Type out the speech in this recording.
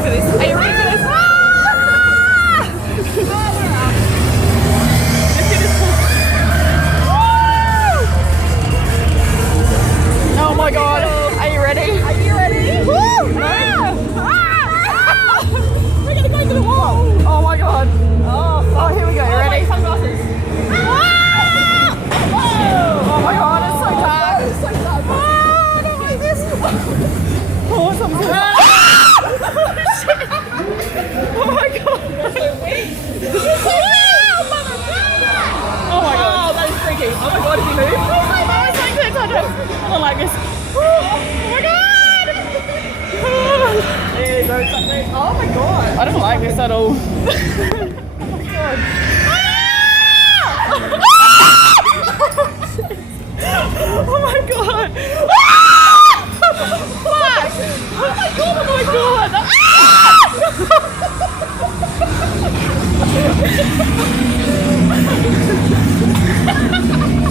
ready for this? Are you ready for this? Oh my god. Are you ready? Are you ready? Woo! We're gonna go to the wall. Oh my god. Oh, here we go. You ready? Sunglasses. Oh my god, it's so dark. It's so dark. I don't like this. Oh, something's Oh my god. That's so weak. Oh my god. Oh, that is freaky. Oh my god, if you move. Oh my god, it's like this. I don't like this. Oh my god. There you go. Oh my god. I don't like this at all. Oh my god. Oh my god! Fuck! Oh my god! Oh my god!